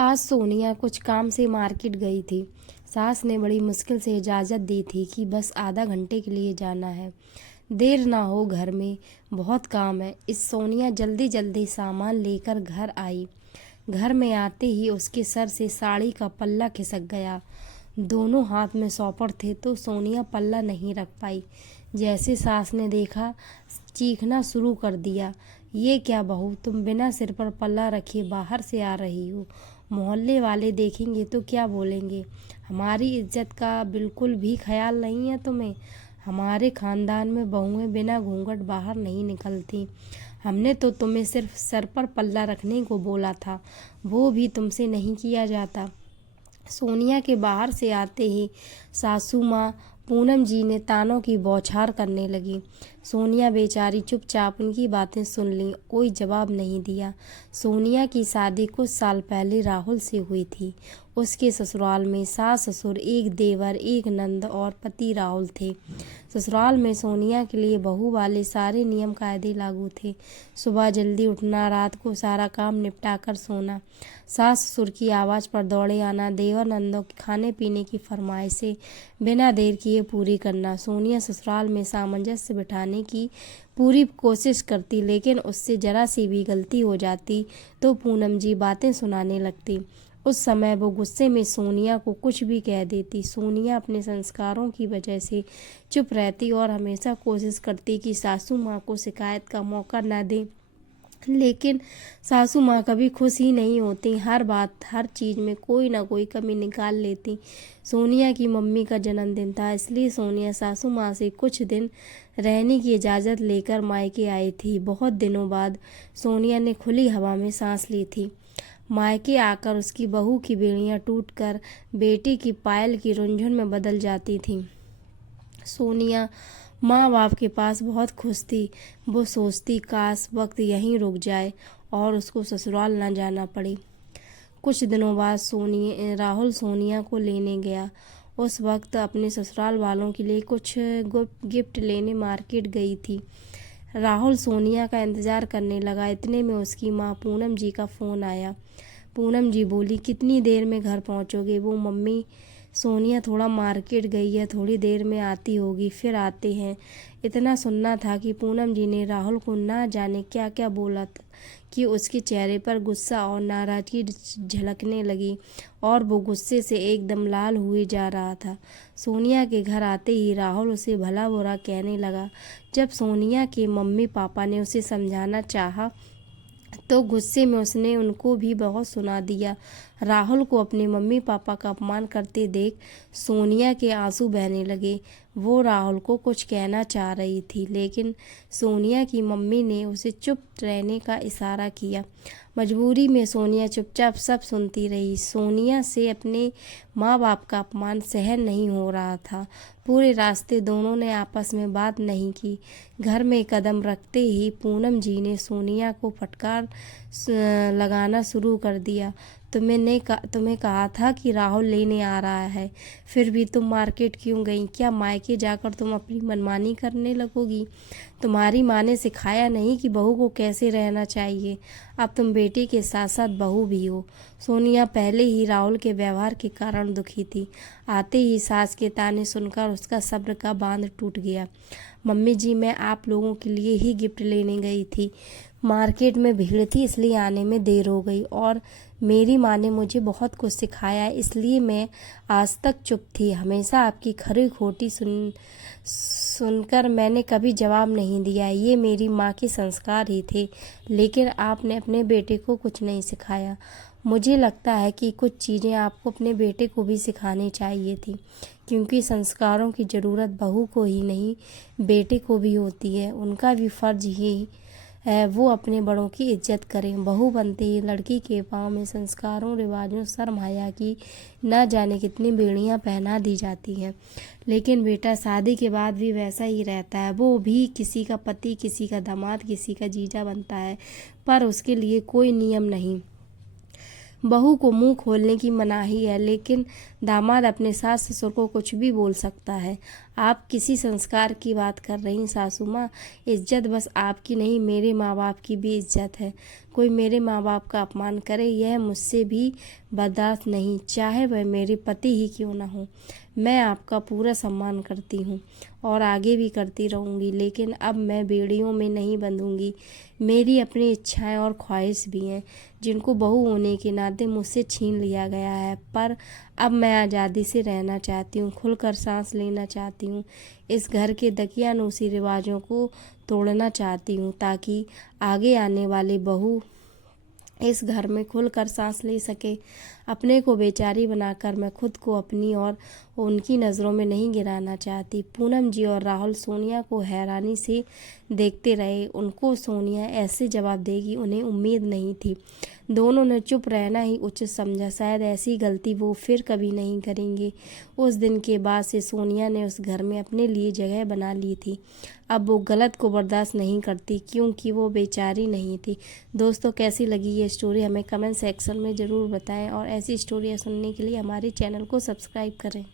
आज सोनिया कुछ काम से मार्केट गई थी। सास ने बड़ी मुश्किल से इजाज़त दी थी कि बस आधा घंटे के लिए जाना है, देर ना हो, घर में बहुत काम है। इस सोनिया जल्दी जल्दी सामान लेकर घर आई। घर में आते ही उसके सर से साड़ी का पल्ला खिसक गया। दोनों हाथ में सौपड़ थे तो सोनिया पल्ला नहीं रख पाई। जैसे सास ने देखा, चीखना शुरू कर दिया, ये क्या बहू, तुम बिना सिर पर पल्ला रखे बाहर से आ रही हो? मोहल्ले वाले देखेंगे तो क्या बोलेंगे? हमारी इज्जत का बिल्कुल भी ख्याल नहीं है तुम्हें? हमारे खानदान में बहुएं बिना घूंघट बाहर नहीं निकलती। हमने तो तुम्हें सिर्फ सर पर पल्ला रखने को बोला था, वो भी तुमसे नहीं किया जाता। सोनिया के बाहर से आते ही सासू माँ पूनम जी ने तानों की बौछार करने लगी। सोनिया बेचारी चुपचाप उनकी बातें सुन ली, कोई जवाब नहीं दिया। सोनिया की शादी कुछ साल पहले राहुल से हुई थी। उसके ससुराल में सास ससुर, एक देवर, एक नंद और पति राहुल थे। ससुराल में सोनिया के लिए बहू वाले सारे नियम कायदे लागू थे। सुबह जल्दी उठना, रात को सारा काम निपटा कर सोना, सास ससुर की आवाज़ पर दौड़े आना, देवर नंदों के खाने पीने की फरमाइशें बिना देर किए पूरी करना। सोनिया ससुराल में सामंजस्य बिठाने की पूरी कोशिश करती, लेकिन उससे जरा सी भी गलती हो जाती तो पूनम जी बातें सुनाने लगती। उस समय वो गुस्से में सोनिया को कुछ भी कह देती। सोनिया अपने संस्कारों की वजह से चुप रहती और हमेशा कोशिश करती कि सासू माँ को शिकायत का मौका न दें, लेकिन सासू माँ कभी खुश ही नहीं होती। हर बात, हर चीज़ में कोई ना कोई कमी निकाल लेती। सोनिया की मम्मी का जन्मदिन था, इसलिए सोनिया सासू माँ से कुछ दिन रहने की इजाज़त लेकर मायके आई थी। बहुत दिनों बाद सोनिया ने खुली हवा में सांस ली थी। मायके आकर उसकी बहू की बेड़ियाँ टूटकर बेटी की पायल की रुंझुन में बदल जाती थीं। सोनिया माँ बाप के पास बहुत खुश थी। वो सोचती, काश वक्त यहीं रुक जाए और उसको ससुराल ना जाना पड़े। कुछ दिनों बाद राहुल सोनिया को लेने गया। उस वक्त अपने ससुराल वालों के लिए कुछ गिफ्ट लेने मार्केट गई थी। राहुल सोनिया का इंतज़ार करने लगा। इतने में उसकी माँ पूनम जी का फ़ोन आया। पूनम जी बोली, कितनी देर में घर पहुँचोगे? वो मम्मी, सोनिया थोड़ा मार्केट गई है, थोड़ी देर में आती होगी, फिर आते हैं। इतना सुनना था कि पूनम जी ने राहुल को ना जाने क्या क्या बोला कि उसके चेहरे पर गुस्सा और नाराज़गी झलकने लगी और वो गुस्से से एकदम लाल हुए जा रहा था। सोनिया के घर आते ही राहुल उसे भला बुरा कहने लगा। जब सोनिया के मम्मी पापा ने उसे समझाना चाहा तो गुस्से में उसने उनको भी बहुत सुना दिया। राहुल को अपने मम्मी पापा का अपमान करते देख सोनिया के आंसू बहने लगे। वो राहुल को कुछ कहना चाह रही थी, लेकिन सोनिया की मम्मी ने उसे चुप रहने का इशारा किया। मजबूरी में सोनिया चुपचाप सब सुनती रही। सोनिया से अपने माँ बाप का अपमान सहन नहीं हो रहा था। पूरे रास्ते दोनों ने आपस में बात नहीं की। घर में कदम रखते ही पूनम जी ने सोनिया को फटकार लगाना शुरू कर दिया। तुम्हें कहा था कि राहुल लेने आ रहा है, फिर भी तुम मार्केट क्यों गई? क्या मायके जाकर तुम अपनी मनमानी करने लगोगी? तुम्हारी माँ ने सिखाया नहीं कि बहू को कैसे रहना चाहिए? अब तुम बेटी के साथ साथ बहू भी हो। सोनिया पहले ही राहुल के व्यवहार के कारण दुखी थी। आते ही सास के ताने सुनकर उसका सब्र का बांध टूट गया। मम्मी जी, मैं आप लोगों के लिए ही गिफ्ट लेने गई थी। मार्केट में भीड़ थी, इसलिए आने में देर हो गई और मेरी माँ ने मुझे बहुत कुछ सिखाया, इसलिए मैं आज तक चुप थी। हमेशा आपकी खरी खोटी सुनकर मैंने कभी जवाब नहीं दिया। ये मेरी माँ के संस्कार ही थे, लेकिन आपने अपने बेटे को कुछ नहीं सिखाया। मुझे लगता है कि कुछ चीज़ें आपको अपने बेटे को भी सिखानी चाहिए थी, क्योंकि संस्कारों की ज़रूरत बहू को ही नहीं, बेटे को भी होती है। उनका भी फ़र्ज ही है वो अपने बड़ों की इज्जत करें। बहू बनते ही लड़की के पाँव में संस्कारों, रिवाजों, शर्म हया की न जाने कितनी बेड़ियाँ पहना दी जाती हैं, लेकिन बेटा शादी के बाद भी वैसा ही रहता है। वो भी किसी का पति, किसी का दामाद, किसी का जीजा बनता है, पर उसके लिए कोई नियम नहीं। बहू को मुंह खोलने की मनाही है, लेकिन दामाद अपने सास ससुर को कुछ भी बोल सकता है। आप किसी संस्कार की बात कर रही सासू माँ? इज्जत बस आपकी नहीं, मेरे माँ बाप की भी इज्जत है। कोई मेरे माँ बाप का अपमान करे, यह मुझसे भी बर्दाश्त नहीं, चाहे वह मेरे पति ही क्यों न हो। मैं आपका पूरा सम्मान करती हूँ और आगे भी करती रहूँगी, लेकिन अब मैं बेड़ियों में नहीं बंधूंगी। मेरी अपनी इच्छाएं और ख्वाहिश भी हैं, जिनको बहू होने के नाते मुझसे छीन लिया गया है। पर अब मैं आज़ादी से रहना चाहती हूँ, खुलकर सांस लेना चाहती हूँ। इस घर के दकियानूसी रिवाजों को तोड़ना चाहती हूँ, ताकि आगे आने वाली बहू इस घर में खुलकर सांस ले सके। अपने को बेचारी बनाकर मैं खुद को अपनी और उनकी नज़रों में नहीं गिराना चाहती। पूनम जी और राहुल सोनिया को हैरानी से देखते रहे। उनको सोनिया ऐसे जवाब देगी उन्हें उम्मीद नहीं थी। दोनों ने चुप रहना ही उचित समझा। शायद ऐसी गलती वो फिर कभी नहीं करेंगे। उस दिन के बाद से सोनिया ने उस घर में अपने लिए जगह बना ली थी। अब वो गलत को बर्दाश्त नहीं करती, क्योंकि वो बेचारी नहीं थी। दोस्तों, कैसी लगी ये स्टोरी हमें कमेंट सेक्शन में ज़रूर बताएं और ऐसी स्टोरियाँ सुनने के लिए हमारे चैनल को सब्सक्राइब करें।